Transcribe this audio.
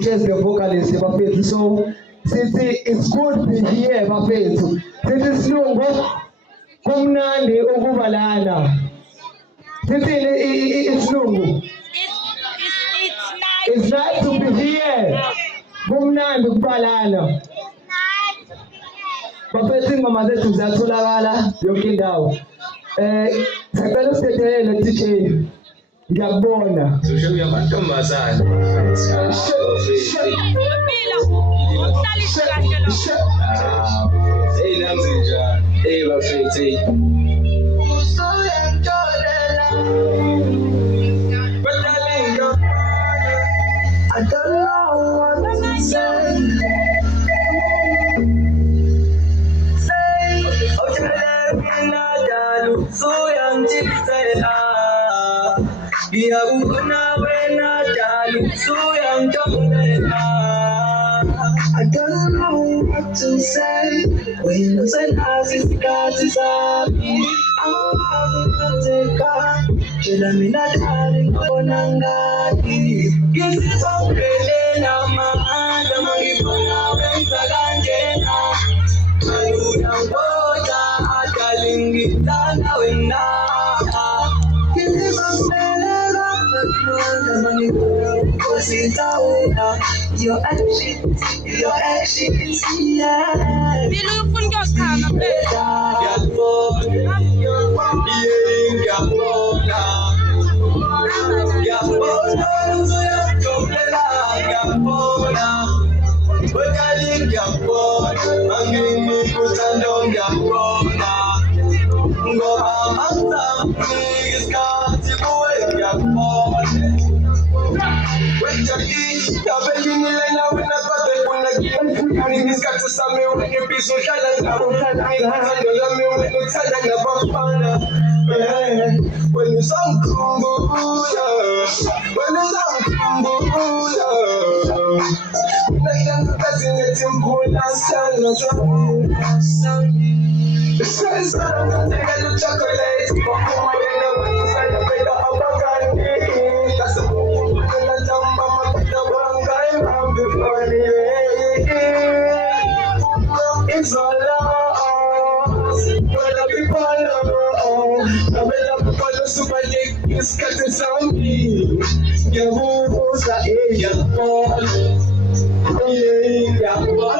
Just the vocalist bafethu. So since it's good to be here bafethu. Since isilungu kumnandi ukuba lana. Since isilungu it's nice to be here. Kumnandi ukuba lana. Bafethu ingoma zethu ziyatholakala yonke indawo. Sicela usithethelele DJ. Ngiyabona. Social yamantombazane. Hey nami njani? Hey bafethu. I don't know what to say. I don't know what to say. When you say nothing, God is happy. I'm not take off. Should I mean that darling on Angadi? Yes, it's okay. I'm a man. I'm a gonna wait a ganjena. I don't know that darling is done now and now. Yes, it's okay. Your actions, yeah. When you sound cool, when you sound cool, like I'm passing it in cool and stand. The sun is not on the chocolate, but my inside the bed of a candy. That's a book, and I'm the one guy around before me. It's all lost, when the people know. I will follow somebody, it's cutting some me. Your moves are in your phone. Yeah, boy,